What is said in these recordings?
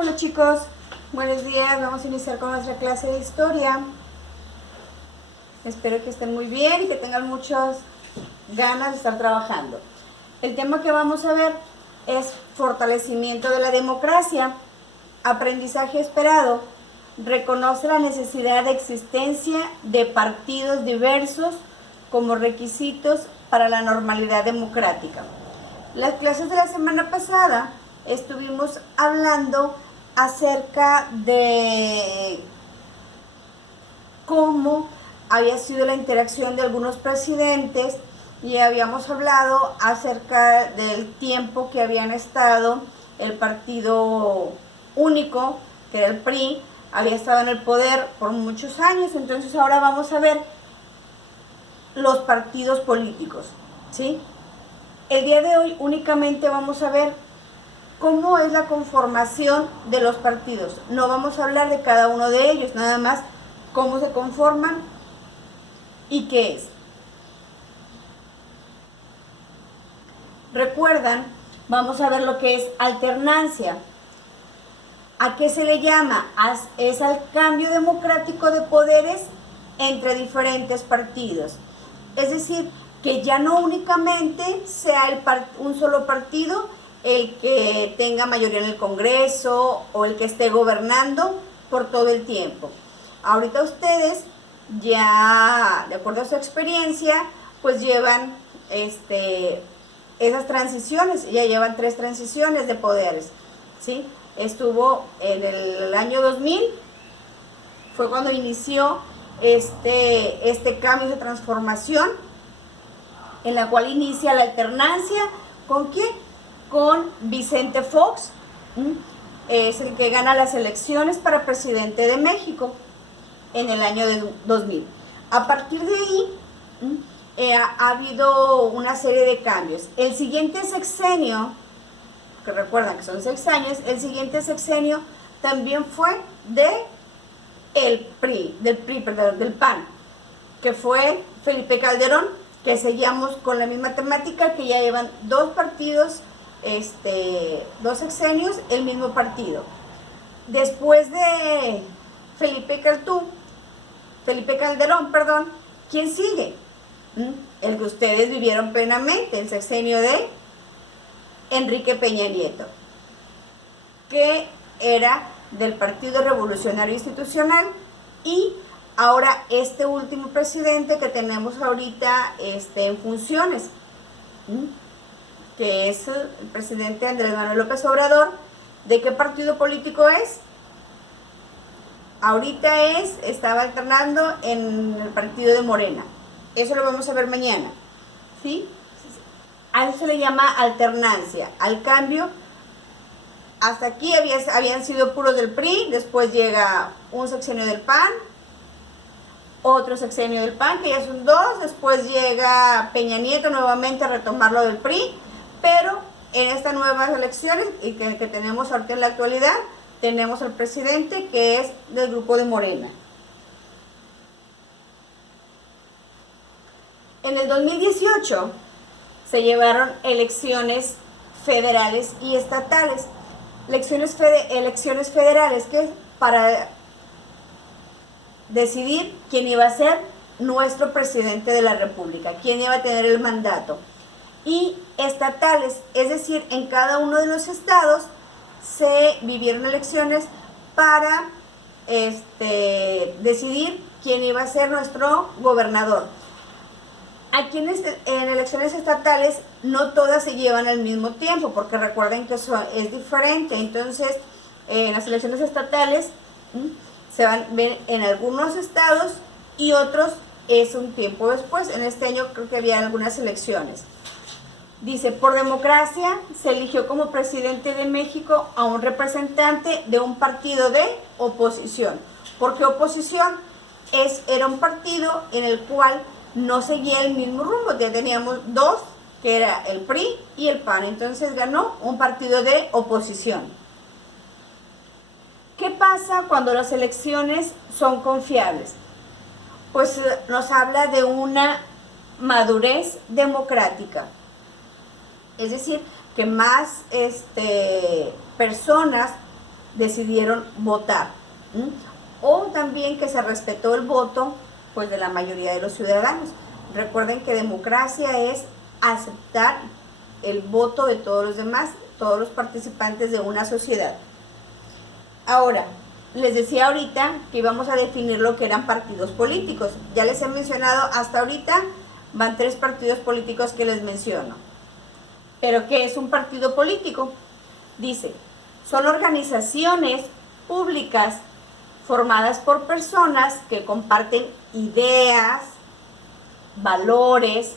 Hola chicos, buenos días. Vamos a iniciar con nuestra clase de historia. Espero que estén muy bien y que tengan muchas ganas de estar trabajando. El tema que vamos a ver es fortalecimiento de la democracia, aprendizaje esperado, reconoce la necesidad de existencia de partidos diversos como requisitos para la normalidad democrática. Las clases de la semana pasada estuvimos hablando acerca de cómo había sido la interacción de algunos presidentes y habíamos hablado acerca del tiempo que habían estado el partido único, que era el PRI, había estado en el poder por muchos años. Entonces ahora vamos a ver los partidos políticos, ¿sí? El día de hoy únicamente vamos a ver cómo es la conformación de los partidos. No vamos a hablar de cada uno de ellos, nada más cómo se conforman y qué es. Recuerdan, vamos a ver lo que es alternancia. ¿A qué se le llama? Es al cambio democrático de poderes entre diferentes partidos. Es decir, que ya no únicamente sea un solo partido el que tenga mayoría en el Congreso o el que esté gobernando por todo el tiempo. Ahorita ustedes ya, de acuerdo a su experiencia, pues llevan esas transiciones, ya llevan 3 transiciones de poderes, ¿sí? Estuvo en el año 2000, fue cuando inició este cambio de transformación, en la cual inicia la alternancia. ¿Con quién? Con Vicente Fox, es el que gana las elecciones para presidente de México en el año 2000. A partir de ahí ha habido una serie de cambios. El siguiente sexenio, que recuerdan que son 6 años, el siguiente sexenio también fue del PAN, que fue Felipe Calderón, que seguíamos con la misma temática, que ya llevan 2 partidos, 2 sexenios, el mismo partido. Después de Felipe Calderón, ¿quién sigue? El que ustedes vivieron plenamente, el sexenio de Enrique Peña Nieto, que era del Partido Revolucionario Institucional. Y ahora este último presidente que tenemos ahorita en funciones, que es el presidente Andrés Manuel López Obrador, ¿de qué partido político es? Ahorita estaba alternando en el partido de Morena. Eso lo vamos a ver mañana, ¿sí? A eso se le llama alternancia, al cambio. Hasta aquí habían sido puros del PRI, después llega un sexenio del PAN, otro sexenio del PAN, que ya son 2, después llega Peña Nieto nuevamente a retomar lo del PRI, pero en estas nuevas elecciones y que tenemos ahorita en la actualidad, tenemos al presidente que es del grupo de Morena. En el 2018 se llevaron elecciones federales y estatales. Elecciones federales, que es para decidir quién iba a ser nuestro presidente de la República, quién iba a tener el mandato. Y estatales, es decir, en cada uno de los estados se vivieron elecciones para decidir quién iba a ser nuestro gobernador. Aquí en elecciones estatales no todas se llevan al mismo tiempo, porque recuerden que eso es diferente. Entonces, en las elecciones estatales se van a ver en algunos estados y otros es un tiempo después. En este año creo que había algunas elecciones. Dice, por democracia se eligió como presidente de México a un representante de un partido de oposición. ¿Por qué oposición? Era un partido en el cual no seguía el mismo rumbo. Ya teníamos 2, que era el PRI y el PAN. Entonces ganó un partido de oposición. ¿Qué pasa cuando las elecciones son confiables? Pues nos habla de una madurez democrática. Es decir, que más personas decidieron votar. ¿Mm? O también que se respetó el voto pues de la mayoría de los ciudadanos. Recuerden que democracia es aceptar el voto de todos los demás, todos los participantes de una sociedad. Ahora, les decía ahorita que íbamos a definir lo que eran partidos políticos. Ya les he mencionado hasta ahorita, van 3 partidos políticos que les menciono. ¿Pero qué es un partido político? Dice, son organizaciones públicas formadas por personas que comparten ideas, valores,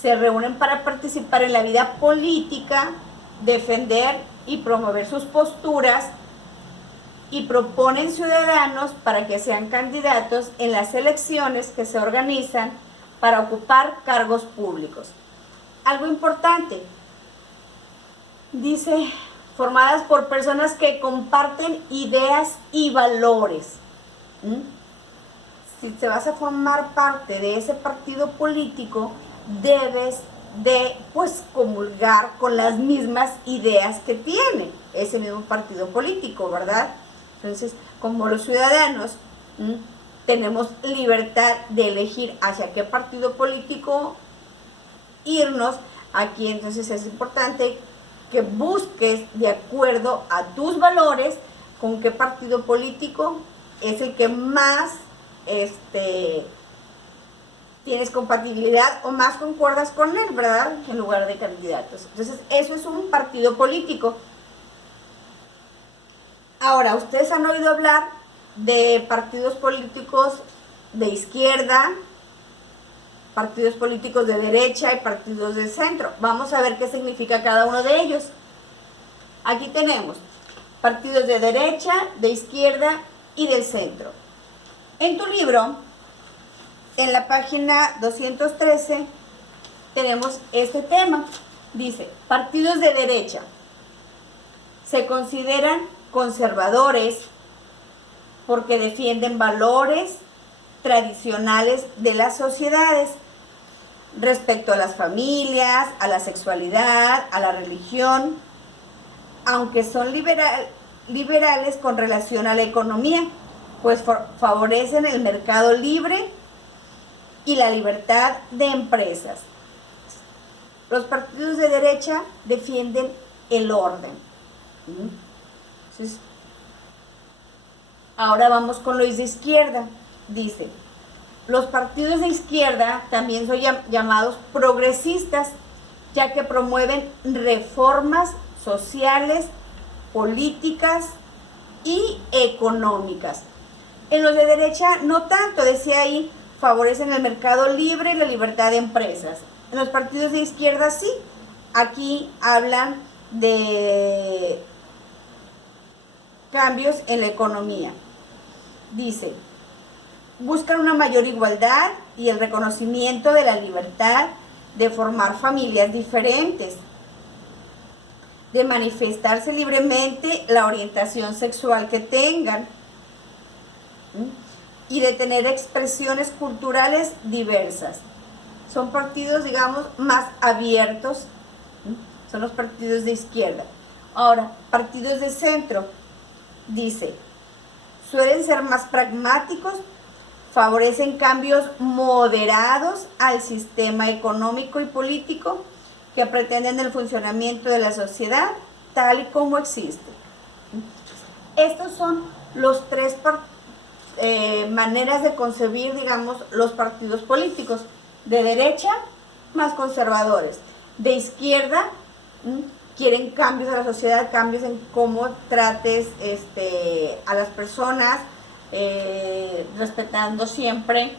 se reúnen para participar en la vida política, defender y promover sus posturas y proponen ciudadanos para que sean candidatos en las elecciones que se organizan para ocupar cargos públicos. Algo importante, dice, formadas por personas que comparten ideas y valores. Si te vas a formar parte de ese partido político, debes de pues comulgar con las mismas ideas que tiene ese mismo partido político, ¿verdad? Entonces, como los ciudadanos tenemos libertad de elegir hacia qué partido político irnos, aquí entonces es importante que busques de acuerdo a tus valores con qué partido político es el que más tienes compatibilidad o más concuerdas con él, ¿verdad? En lugar de candidatos. Entonces, eso es un partido político. Ahora, ustedes han oído hablar de partidos políticos de izquierda, partidos políticos de derecha y partidos de centro. Vamos a ver qué significa cada uno de ellos. Aquí tenemos partidos de derecha, de izquierda y del centro. En tu libro, en la página 213, tenemos este tema. Dice, partidos de derecha se consideran conservadores porque defienden valores tradicionales de las sociedades respecto a las familias, a la sexualidad, a la religión, aunque son liberales con relación a la economía, pues favorecen el mercado libre y la libertad de empresas. Los partidos de derecha defienden el orden. Entonces, ahora vamos con los de izquierda. Dice, los partidos de izquierda también son llamados progresistas, ya que promueven reformas sociales, políticas y económicas. En los de derecha no tanto, decía ahí, favorecen el mercado libre y la libertad de empresas. En los partidos de izquierda sí, aquí hablan de cambios en la economía. Dice, buscan una mayor igualdad y el reconocimiento de la libertad de formar familias diferentes, de manifestarse libremente la orientación sexual que tengan y de tener expresiones culturales diversas. Son partidos, digamos, más abiertos, son los partidos de izquierda. Ahora, partidos de centro, dice, suelen ser más pragmáticos, favorecen cambios moderados al sistema económico y político que pretenden el funcionamiento de la sociedad tal y como existe. Estos son los 3 maneras de concebir, digamos, los partidos políticos. De derecha, más conservadores. De izquierda, quieren cambios a la sociedad, cambios en cómo trates a las personas, respetando siempre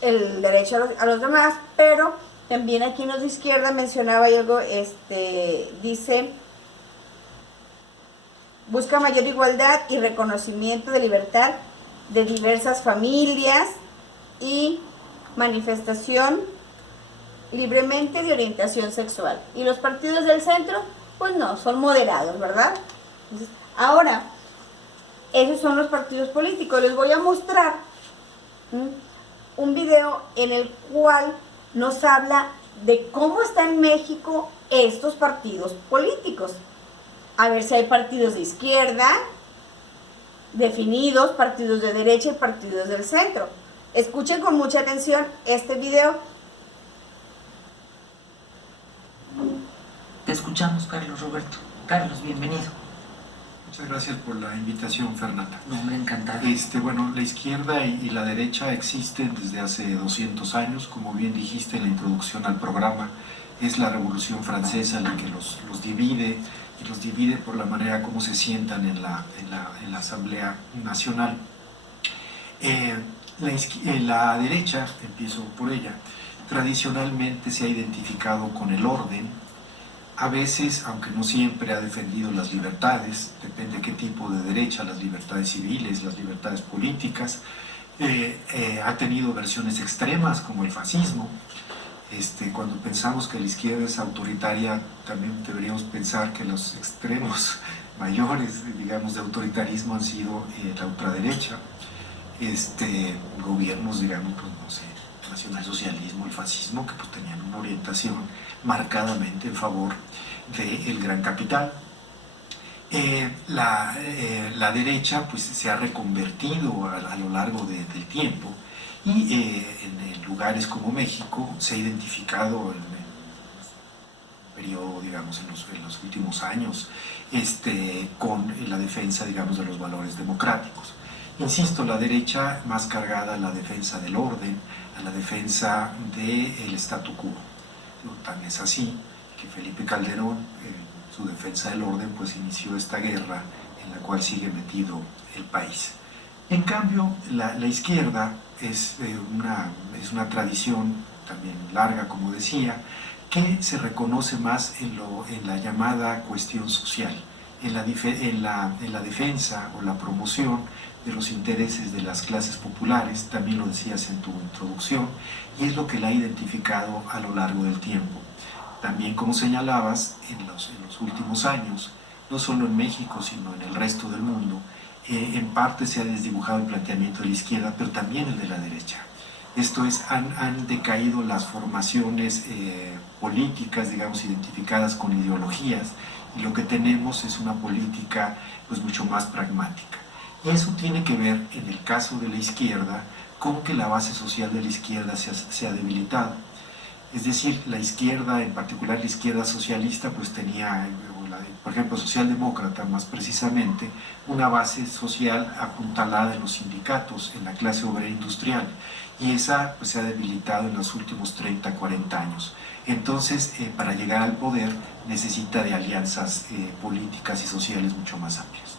el derecho a los demás, pero también aquí en los de izquierda mencionaba algo, dice, busca mayor igualdad y reconocimiento de libertad de diversas familias y manifestación libremente de orientación sexual. Y los partidos del centro, pues no, son moderados, ¿verdad? Entonces, ahora, esos son los partidos políticos. Les voy a mostrar un video en el cual nos habla de cómo está en México estos partidos políticos. a ver si hay partidos de izquierda definidos, partidos de derecha y partidos del centro. Escuchen con mucha atención este video. Te escuchamos, Carlos Roberto. Carlos, bienvenido. Muchas gracias por la invitación, Fernanda. No, hombre, encantado. Bueno, la izquierda y la derecha existen desde hace 200 años, como bien dijiste en la introducción al programa. Es la Revolución Francesa la que los divide, y los divide por la manera como se sientan en la Asamblea Nacional. La derecha, empiezo por ella, tradicionalmente se ha identificado con el orden. A veces, aunque no siempre, ha defendido las libertades, depende de qué tipo de derecha, las libertades civiles, las libertades políticas. Ha tenido versiones extremas como el fascismo. Cuando pensamos que la izquierda es autoritaria, también deberíamos pensar que los extremos mayores, digamos, de autoritarismo han sido la ultraderecha. Gobiernos, digamos, pues no sé, nacionalsocialismo, el fascismo, que pues tenían una orientación marcadamente en favor del gran capital. La derecha pues se ha reconvertido a lo largo del tiempo y en lugares como México se ha identificado en el periodo, digamos, en los últimos años con la defensa, digamos, de los valores democráticos. Insisto, la derecha más cargada a la defensa del orden, a la defensa del statu quo. Tan es así que Felipe Calderón, en su defensa del orden, pues inició esta guerra en la cual sigue metido el país. En cambio, la izquierda es una tradición también larga, como decía, que se reconoce más en la llamada cuestión social, en la defensa o la promoción de los intereses de las clases populares, también lo decías en tu introducción, y es lo que la ha identificado a lo largo del tiempo. También, como señalabas, en los últimos años, no solo en México, sino en el resto del mundo, en parte se ha desdibujado el planteamiento de la izquierda, pero también el de la derecha. Esto es, han decaído las formaciones políticas, digamos, identificadas con ideologías, y lo que tenemos es una política pues mucho más pragmática. Eso tiene que ver, en el caso de la izquierda, con que la base social de la izquierda se ha debilitado. Es decir, la izquierda, en particular la izquierda socialista, pues tenía, por ejemplo, socialdemócrata más precisamente, una base social apuntalada en los sindicatos, en la clase obrera industrial, y esa pues, se ha debilitado en los últimos 30, 40 años. Entonces, para llegar al poder necesita de alianzas políticas y sociales mucho más amplias.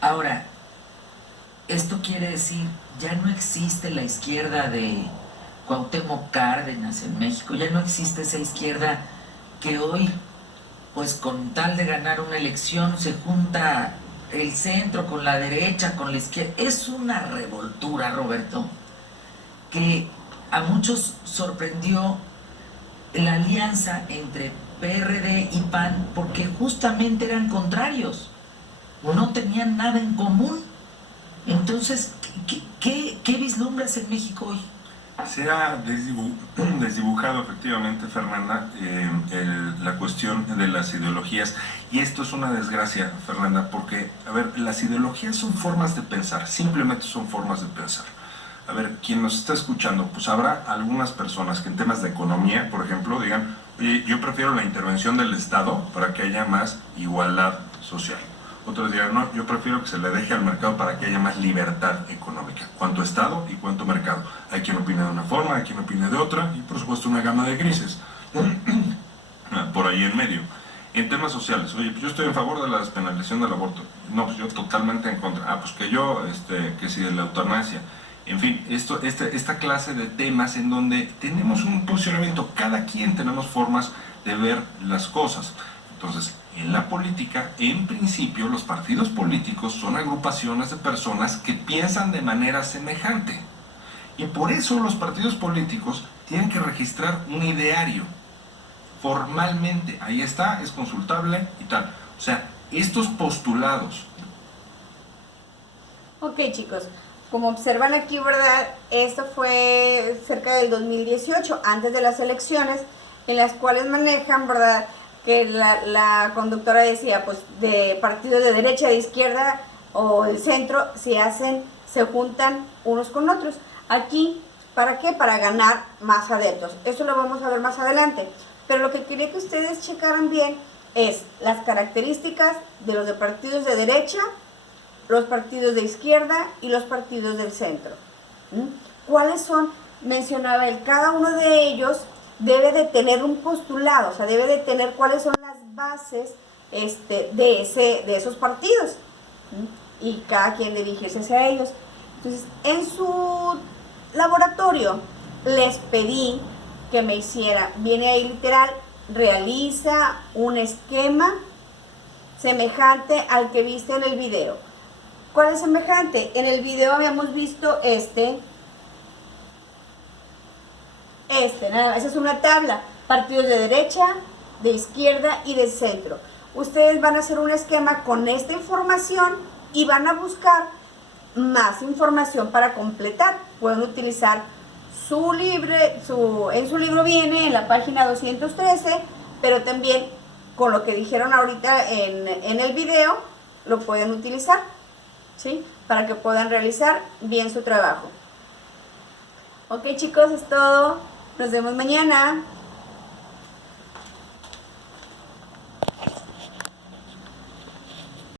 Ahora, esto quiere decir, ya no existe la izquierda de Cuauhtémoc Cárdenas en México, ya no existe esa izquierda que hoy, pues con tal de ganar una elección, se junta el centro con la derecha, con la izquierda. Es una revoltura, Roberto, que a muchos sorprendió la alianza entre PRD y PAN, porque justamente eran contrarios, no tenían nada en común. Entonces, ¿qué vislumbras en México hoy? Se ha desdibujado efectivamente, Fernanda, la cuestión de las ideologías, y esto es una desgracia, Fernanda, porque, a ver, las ideologías son formas de pensar, simplemente son formas de pensar. A ver, quien nos está escuchando, pues habrá algunas personas que en temas de economía, por ejemplo, digan, oye, yo prefiero la intervención del Estado para que haya más igualdad social. Otros dirán, no, yo prefiero que se le deje al mercado para que haya más libertad económica. Cuánto Estado y cuánto mercado. Hay quien opina de una forma, hay quien opina de otra, y por supuesto una gama de grises por ahí en medio. En temas sociales, oye, pues yo estoy en favor de la despenalización del aborto. No, pues yo totalmente en contra. Ah, pues que yo, que si de la eutanasia. En fin, esta clase de temas en donde tenemos un posicionamiento, cada quien tenemos formas de ver las cosas. Entonces, en la política, en principio, los partidos políticos son agrupaciones de personas que piensan de manera semejante. Y por eso los partidos políticos tienen que registrar un ideario. Formalmente, ahí está, es consultable y tal. O sea, estos postulados. Ok, chicos, como observan aquí, ¿verdad? Esto fue cerca del 2018, antes de las elecciones, en las cuales manejan, ¿verdad?, que la conductora decía, pues de partidos de derecha, de izquierda o del centro, se juntan unos con otros. Aquí, ¿para qué? Para ganar más adeptos. Eso lo vamos a ver más adelante. Pero lo que quería que ustedes checaran bien es las características de los de partidos de derecha, los partidos de izquierda y los partidos del centro. ¿Cuáles son? Mencionaba él, cada uno de ellos debe de tener un postulado, o sea, debe de tener cuáles son las bases de esos partidos, y cada quien dirigirse hacia ellos. Entonces, en su laboratorio les pedí que me hiciera, viene ahí literal, realiza un esquema semejante al que viste en el video. ¿Cuál es semejante? En el video habíamos visto nada más, esa es una tabla, partidos de derecha, de izquierda y de centro. Ustedes van a hacer un esquema con esta información y van a buscar más información para completar. Pueden utilizar en su libro viene en la página 213, pero también con lo que dijeron ahorita en el video, lo pueden utilizar, ¿sí? Para que puedan realizar bien su trabajo. Ok, chicos, es todo. Nos vemos mañana.